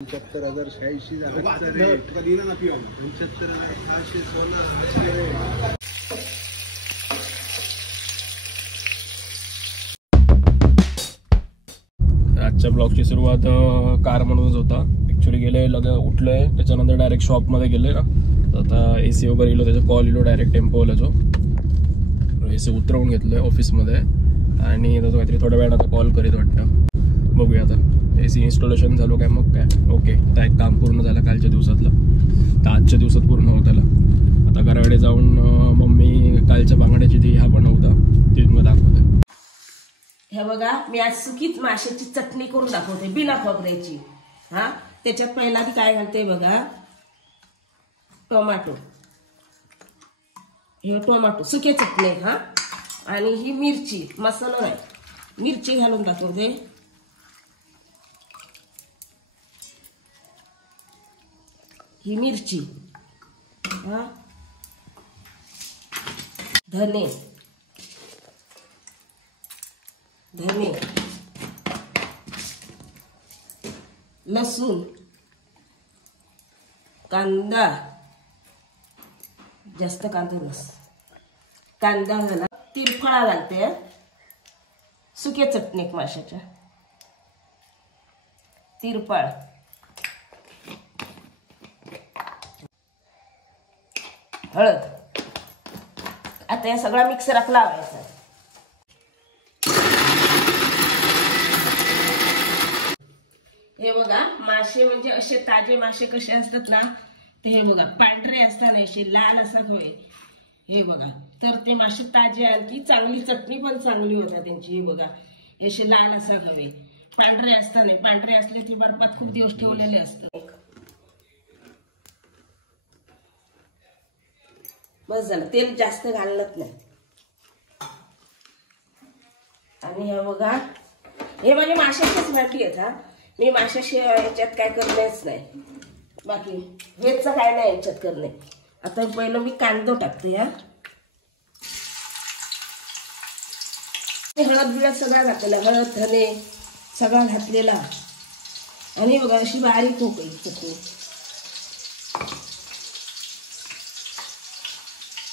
75,086 झाला रेट. 75,616 आजच्या ब्लॉगची सुरुवात कार म्हणूनच होता. ऍक्च्युली गेले उठलोय, त्याच्यानंतर डायरेक्ट शॉपमध्ये गेले ना. आता AC वगैरे इलो, त्याचा कॉल इलो डायरेक्ट टेम्पोला जो AC उतरवून घेतलोय ऑफिसमध्ये आणि त्याचं काहीतरी थोड्या वेळात आता कॉल करीत वाटतं. बघूया आता AC इन्स्टॉलेशन झालं काय, मग काय ओके. आता एक काम पूर्ण झालं कालच्या दिवसातलं, तर आजच्या दिवसात पूर्ण होत आलं. आता घराकडे जाऊन मम्मी कालच्या बांगड्याची ती ह्या बनवता ती मग दाखवते. हे बघा, मी आज सुकीच माशाची चटणी करून दाखवते बिना खोबऱ्याची. हा, त्याच्यात पहिला ती काय घालते बघा, टोमॅटो. हे टोमॅटो सुके चटणी. हा, आणि ही मिरची, मसाला नाही, मिरची घालून दाखवते. ही मिरची, हा, धने, लसूण, कांदा, जास्त कांदा घाला. तिरफळा घालते, सुके चटणी माशाच्या, तिरफळ, हळद. आता या सगळा मिक्सरात लावायचा. हे बघा, मासे म्हणजे असे ताजे मासे कसे असतात ना, ते हे बघा पांढरे असतात, असे लाल असतात होय. हे बघा, तर ते मासे ताजे, आणखी चांगली चटणी पण चांगली होता त्यांची. हे बघा, असे लाल असतात हवे, पांढरे असतात नाही. पांढरे असले ते बर्फात खूप दिवस ठेवलेले असतात. बस झालं, तेल जास्त घालत नाही. आणि हे बघा, हे म्हणजे माशाचीच भाजी आहेत. हा, मी माशाशिवाय याच्यात काय करण्याच नाही, बाकी व्हेजचं काय नाही याच्यात करणे. आता पहिलं मी कांदा टाकते. या हळद बिळद सगळा घातलेला, हळद धने सगळा घातलेला. आणि बघा अशी बारीक होईल चटणी.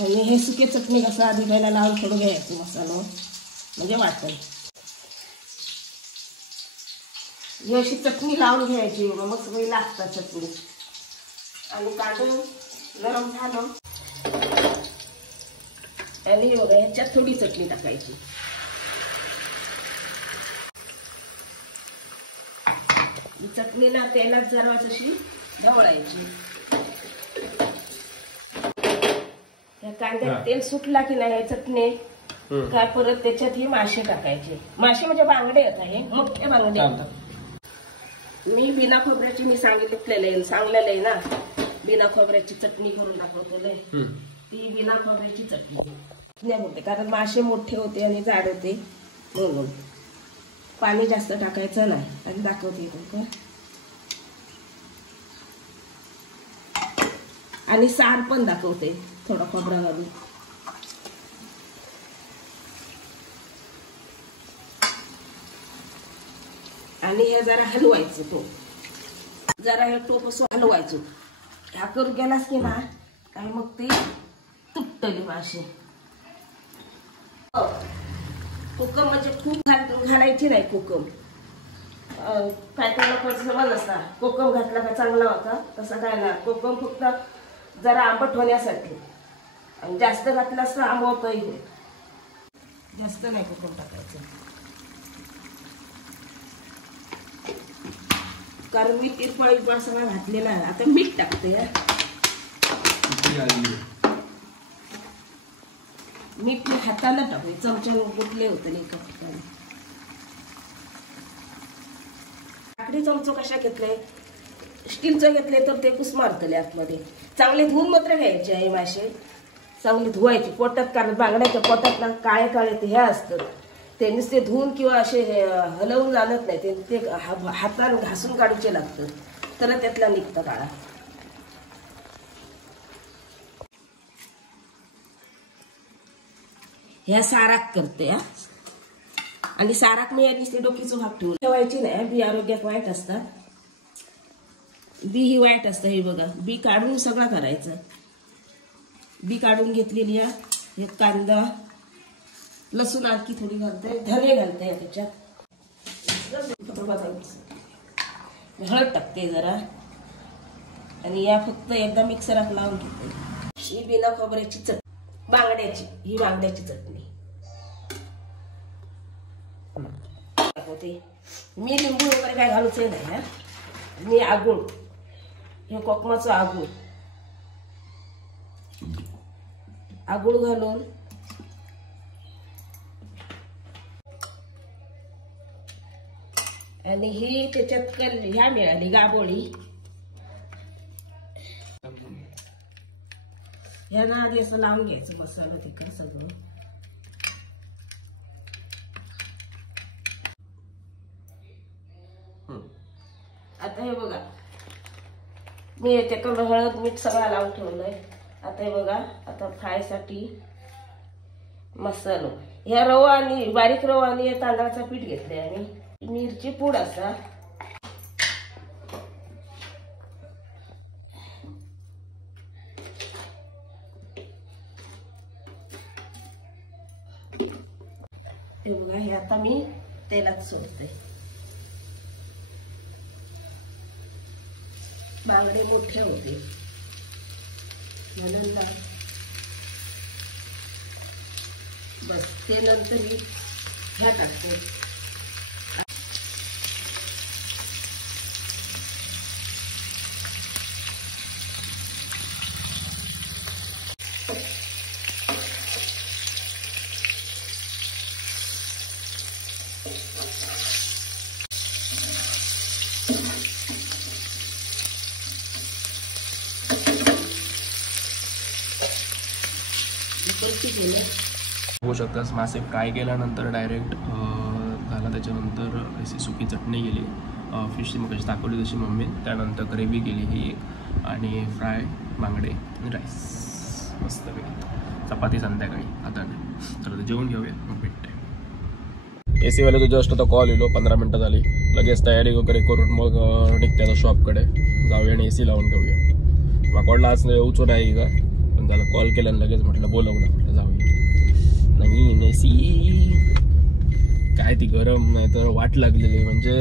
आणि हे सुके चटणी कसं आधी पहिला लावून थोडं घ्यायचं मसाला, म्हणजे वाटण. ही अशी चटणी लावून घ्यायची, मग सगळी लागतात चटणी. आणि कांदा गरम झालं आणि बघा ह्याच्यात थोडी चटणी टाकायची. चटणीला तेलात जरा अशी ढवळायची. या कांद्यात तेल सुटला की नाही चटणी काय, परत त्याच्यात ही मासे टाकायचे. मासे म्हणजे बांगडे आहेत, हे मोठे बांगडे आहेत. मी बिना खोबऱ्याची मी सांगलेलं आहे ना, बिना खोबऱ्याची चटणी करून दाखवतोय. ती बिना खोबऱ्याची चटणी नाही होते, कारण मासे मोठे होते आणि जाड होते म्हणून. पाणी जास्त टाकायचं नाही. आणि दाखवते आणि सार पण दाखवते थोडा खोबरा घालून. आणि हे जरा हलवायचं, तो जरा हे टोप असं हलवायचं. ह्या करून गेलास की ना काय, मग ते तुटतले मासे. कोकम म्हणजे खूप घालायची नाही कोकम. काय काय लोकांचं समज असता कोकम घातला का चांगला होता, तसं काय ना. कोकम फक्त जरा आंबट होण्यासाठी, आणि जास्त घातलं असतं आंबवतही होईल. जास्त नाही कोकम टाकायचं, कारण मी तिरफळ सगळं घातलेला आहे. आता मीठ टाकते. मीठ मी हाताला टाकते, चमच्याने गुटले होते एका ठिकाणी. लाकडी चमचो कशा घेतले, स्टीलचं घेतले तर ते कुस मारतले आतमध्ये. चांगले धुवून मात्र घ्यायचे आहे मासे, चांगले धुवायचे पोटात, कारण बांगड्याच्या पोटात ना काळे काळे ते हे असतं. ते नुसते धुवून किंवा असे हलवून आणत नाही, ते हाताने घासून काढायचे लागतं, तर त्यातला निघतं काळा. ह्या साराक करते. आणि साराक मी नुसते डोकीचं भाग ठेवून ठेवायची नाही, बी आरोग्यात वाईट असतात. बी ही वाईट असतं. हे बघा, बी काढून सगळं करायचं. बी काढून घेतलेली आहे. एक कांदा, लसूण आणखी थोडी घालते, धने घालते त्याच्यात, हळद टाकते जरा, आणि या फक्त एकदा मिक्सरात लावून घेते. ही बिना खोबऱ्याची चटणी, बांगड्याची, ही बांगड्याची चटणी होते. मी लिंबू वगैरे काय घालूच नाही ना. मी आगुळ, हे कोकमाचं आगुळ, आगुळ घालून आणि ही त्याच्यात ह्या मिळाली गाबोळी. ह्यांना आधी असं लावून घ्यायचं मसाला तिखट सगळं. आता हे बघा, मी त्याच्यात हळद मीठ सगळा लावून ठेवलंय. आता हे बघा, आता फ्रायसाठी मसालो, ह्या रवा आणि बारीक रवा आणि तांदळाचं पीठ घेतलंय आणि मिरची पूड असा, हे बघा. हे आता मी तेलात सोडते. बांगडे मोठे होते म्हणून बस. ते नंतर मी ह्या टाकते. होऊ शकतास. मासे फ्राय केल्यानंतर डायरेक्ट झाला. त्याच्यानंतर अशी सुकी चटणी गेली, फिशची मग कशी दाखवली तशी मम्मी. त्यानंतर ग्रेव्ही केली ही, आणि फ्राय बांगडे आणि राईस मस्तपैकी. चपाती संध्याकाळी आता नाही. तर जेवून घेऊया, मग भेटते. AC वाले तो जस्ट आता कॉल येलो, 15 मिनटं झाली. लगेच तयारी वगैरे करून मग निघते आता शॉपकडे जाऊया आणि AC लावून घेऊया. माकडला आज येऊच नाही का, पण त्याला कॉल केला आणि लगेच म्हटलं बोलवलं, म्हटलं जाऊया. नाही AC काय ती गरम, नाही तर वाट लागलेली. म्हणजे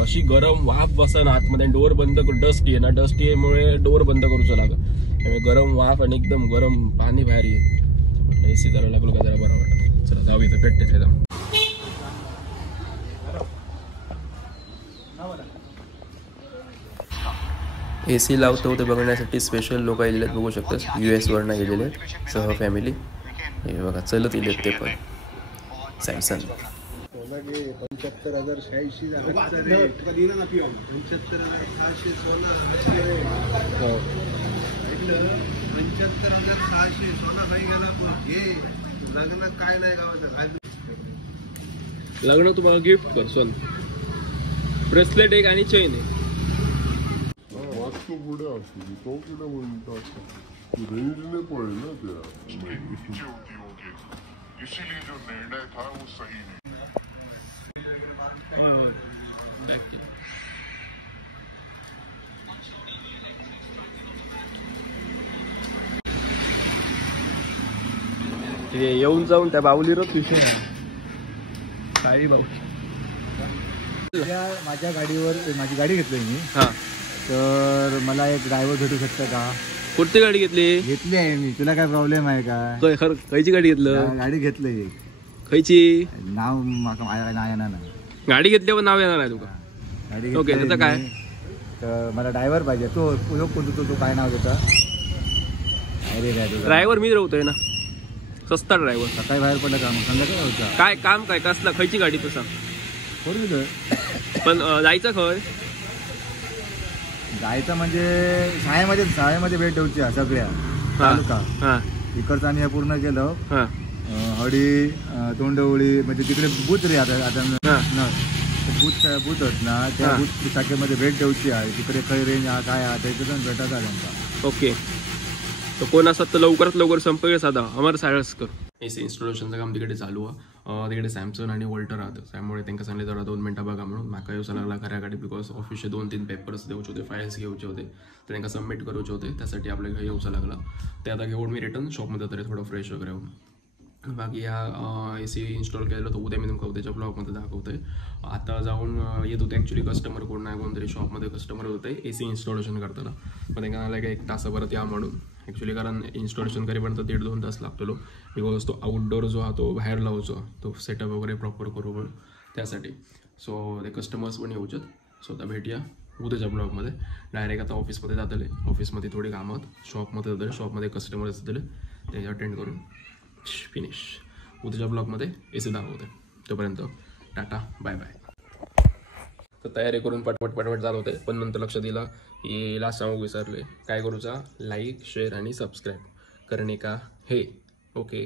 अशी गरम वाफ बसन आतमध्ये. डोअर बंद करून, डस्टी आहे ना, डस्टीमुळे डोअर बंद करूचं लागत. त्यामुळे गरम वाफ आणि एकदम गरम पाणी बाहेर येत. म्हटलं AC करायला लागलो का जरा बरं वाटतं. चला जाऊ, इथं भेटते ते जाऊ. AC लावतो ते बघण्यासाठी स्पेशल लोक आलेले आहेत, बघू शकतात. US वरनं गेलेले आहेत सह फॅमिली. हे बघा, चलत येलेत ते पण. सॅमसंग 75,086 झालं. कधी ना पिओ 75,600 सोनं. 75,600 सोनं नाही गेला. पण हे लग्न काय नाही गावाचं. लग्न तुम्हाला गिफ्ट कर सोन, ब्रेसलेट एक आणि चेन आहे. पुढे असली तो कुठे म्हणतात रेंज नाही पडेल ना त्या. इसीलिए जो निर्णय था वो सही नहीं. येऊन जाऊन त्या बाहुलीरच विषय काही भाऊ. माझ्या गाडीवर माझी गाडी घेतली मी. हा, तर मला एक ड्रायव्हर भेटू शकता का? कोणती गाडी घेतली आहे मी. तुला काय प्रॉब्लेम आहे का? खयची गाडी घेतलं? गाडी घेतली. खयची? नाव माझ्या नाही येणार ना. गाडी घेतल्यावर नाव येणार आहे तुका? गाडी ओके, त्याचं काय? तर मला ड्रायव्हर पाहिजे. तो कोणतो तो काय नाव देता? ड्रायव्हर मी राहतोय ना, सस्ता ड्रायव्हर. सकाळी बाहेर पडला का मग संध्याकाळी होता. काय काम काय कसला? खयची गाडी तसा? 4 व्हीलर. पण जायचं खय? जायचं म्हणजे शाळेमध्ये भेट द्यायची सगळ्या तालुका. इकडचं आणि पूर्ण केलं. हडी, तोंडवळी, म्हणजे तिकडे बूथ रे. आता बूथ आहेत ना, त्या बूथ शाखेमध्ये भेट द्यायची आहे. तिकडे खै रेंज काय आहे त्याच्यातून भेटायचा त्यांचा. ओके, तर कोण असतात तर लवकरात लवकर संपर्क साधा. अमर सायळसकर. AC इन्स्टॉलेशनचं काम तिकडे चालू आहे. तिकडे सॅमसन आणि वॉल्टर राहतं, त्यामुळे तांकां सांगले जरा 2 मिनटां बघा म्हणून. म्हाका येवचो लागला घरा गाडी, बिकॉज ऑफिसचे 2-3 पेपर्स देवचे होते, फायल्स घेवचे होते, ते तांकां सबमिट करवचे होते, त्यासाठी आपल्याला येवचो लागला. ते आता घेऊन मी रिटर्न शॉपमध्ये तरी थोडं फ्रेश वगैरे होऊन. बाकी ह्या AC इन्स्टॉल केलेलं तर उद्या मी तुमका उद्याच्या ब्लॉगमध्ये दाखवतोय. आता जाऊन येत होते ॲक्च्युली कस्टमर कोण नाही कोणतरी शॉपमध्ये कस्टमर होते AC इन्स्टॉलेशन करताना. पण तांकां आलं एक तासाभरात या म्हणून ॲक्च्युली, कारण इन्स्टॉलेशन करेपर्यंत 1.5-2 तास लागतलो, बिकॉज तो आउटडोर जो हा तो बाहेर लावचो, तो सेटअप वगैरे प्रॉपर करू म्हणून त्यासाठी. सो ते कस्टमर्स पण येऊचेत. सो आता भेटूया उद्याच्या ब्लॉगमध्ये. डायरेक्ट आता ऑफिसमध्ये जातले, ऑफिसमध्ये थोडी कामं शॉपमध्ये जातले, शॉपमध्ये कस्टमर्स जातले, ते अटेंड करून फिनिश. उद्याच्या ब्लॉगमध्ये AC दाखवते. तोपर्यंत टाटा बाय बाय. तर तयारी करून पटपट जात होते, पण नंतर लक्ष दिलं की लास्ट सांगू विसरले काय करूचा, लाईक शेअर आणि सबस्क्राईब करणे का हे. ओके.